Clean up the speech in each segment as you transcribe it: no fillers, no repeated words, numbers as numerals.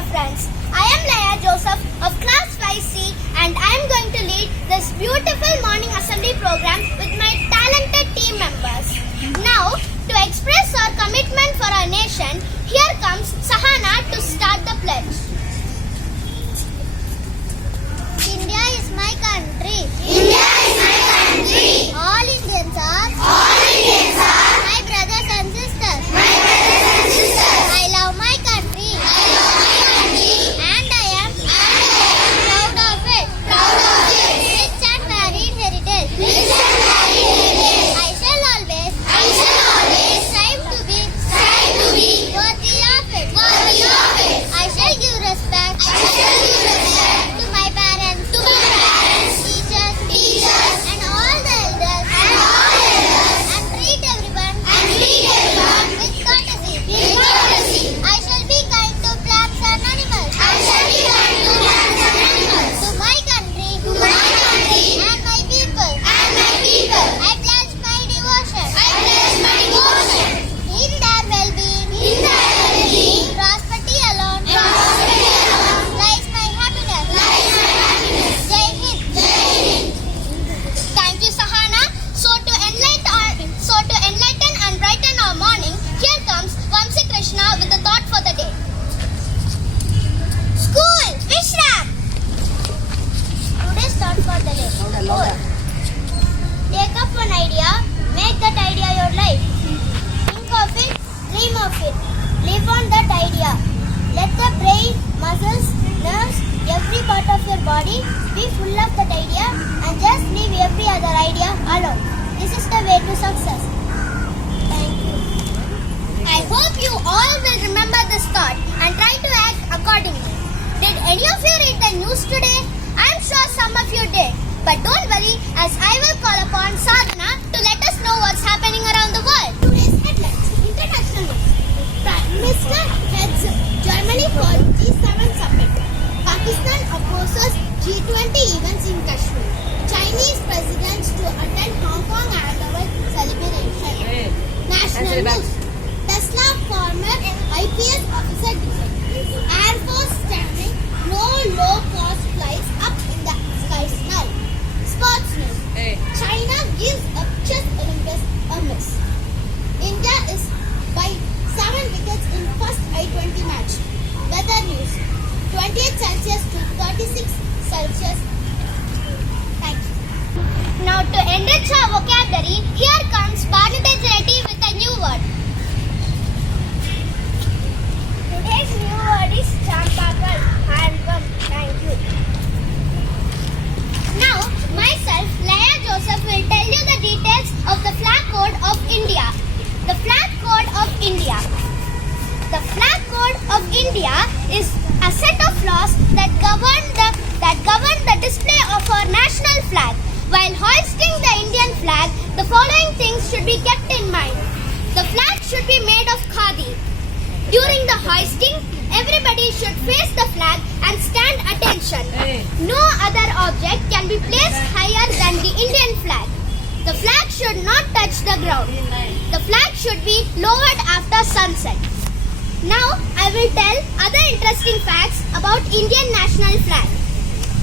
dear friends. I am Laya Joseph of class 5C and I am going to lead this beautiful morning assembly program with my talented team members. Now, to express our commitment for our nation, here comes Sahana to start the pledge. India is my country. India is my country. All Indians are my brothers and sisters. I love my country. And I am proud of it. Rich and varied heritage. I shall always strive to be worthy of it. I shall give respect to my parents, teachers, and all the elders, and treat everyone with courtesy. I shall be kind to plants and animals. To my country and my people. I pledge my devotion. In their well-being, prosperity alone lies my happiness. Jai Hind. Thank you, Sahana. So to enlighten and brighten our morning, here comes Vamsi Krishna with the thought for the day. School, Vishram. Today's thought for the day. Take up one idea, make that idea your life. Think of it, dream of it. Live on that idea. Let the brain, muscles, nerves, every part of your body be full of that idea and just leave every other idea alone. This is the way to success. Thank you. I hope you all will remember this thought and try to act accordingly. Did any of you read the news today? I am sure some of you did. But don't worry, as I will call upon Sadhana to let us know what's happening around the world. Today's headlines. International news. Prime Minister heads Germany for G7 summit. Pakistan opposes G20 events in Kashmir. Chinese presidents to attend Hong Kong annual celebration. National news. Tesla former IPS officer defected. Air Force standing no low-cost flights up in the skies now. Sports news. China gives a chess Olympics a miss. India is by 7 wickets in first I-20 match. Weather news. 28 Celsius to 36 Celsius. Thank you. Now to enrich our vocabulary, here comes Bharati Reddy with a new word. Today's new word is Champakal. Handpump. Thank you. Now, myself, Laya Joseph, will tell you the details of the flag code of India. The flag code of India. The flag code of India is a set of laws that govern the display of our national flag. While hoisting the Indian flag, the following things should be kept in mind. The flag should be made of khadi. During the hoisting, everybody should face the flag and stand attention. No other object can be placed higher than the Indian flag. The flag should not touch the ground. The flag should be lowered after sunset. Now, I will tell other interesting facts about Indian national flag.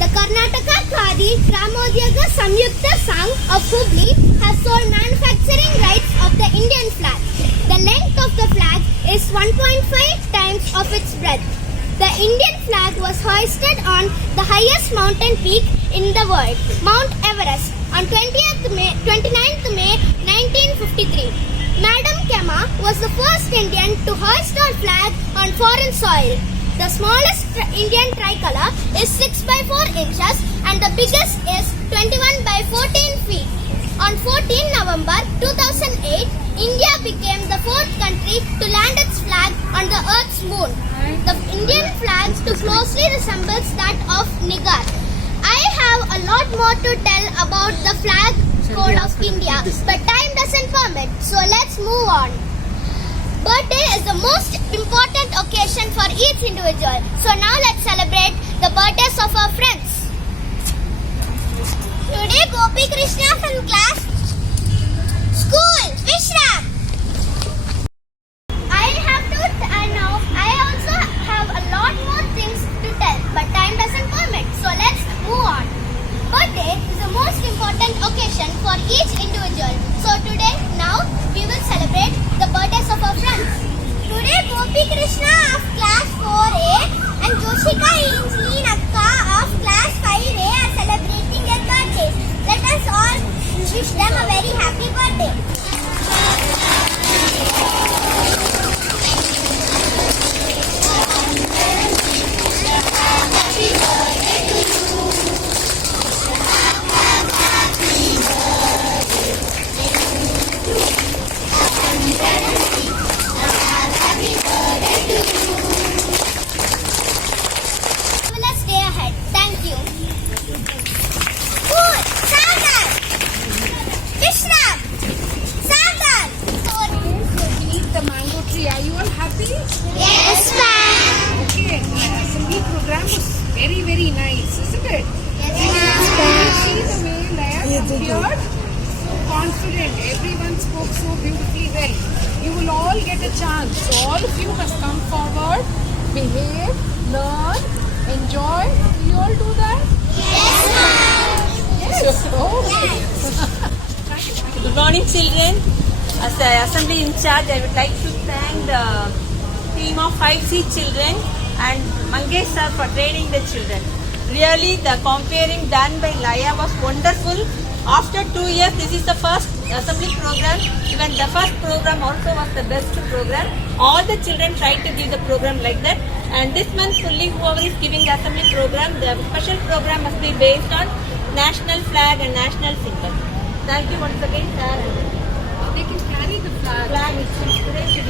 The Karnataka Khadi Gramodyoga Samyukta Sangh of Hubli has sold manufacturing rights of the Indian flag. The length of the flag is 1.5 times of its breadth. The Indian flag was hoisted on the highest mountain peak in the world, Mount Everest, on 29th May 1953. Madam Kema was the first Indian to hoist our flag on foreign soil. The smallest Indian tricolor is 6 by 4 inches and the biggest is 21 by 14 feet. On 14 November 2008, India became the fourth country to land its flag on the Earth's moon. The Indian flag too closely resembles that of Niger. I have a lot more to tell about the flag code of India, but time doesn't permit, so let's move on. Birthday is the most important occasion for each individual, so now let's celebrate the birthdays of our friends. Today, Gopi Krishna from class school, Vishram. I also have a lot more important occasion for each individual. So today, now, we will celebrate the birthdays of our friends. Today, Gopi Krishna of class 4A and Joshika Injli Akka of class 5A are celebrating their birthdays. Let us all wish them a very happy birthday. Let's stay ahead. Thank you. Food. Sagar. Vishram. Sagar. Beneath the mango tree. Are you all happy? Yes, ma'am. Okay. The assembly program was very, very nice, isn't it? Yes, See the way Laya appeared? So confident. Everyone spoke so beautifully well. You will all get a chance. So all of you must come forward, behave, learn, enjoy. Will you all do that? Yes. Okay. Good morning, children. As the assembly in charge, I would like to thank the team of 5C children and Mangesh sir for training the children. Really, the comparing done by Laya was wonderful. After 2 years, this is the first assembly program. Even the first program also was the best program. All the children tried to give the program like that. And this month fully, whoever is giving the assembly program, the special program must be based on national flag and national symbol. Thank you once again, sir. They can carry the flag. Flag is inspiration.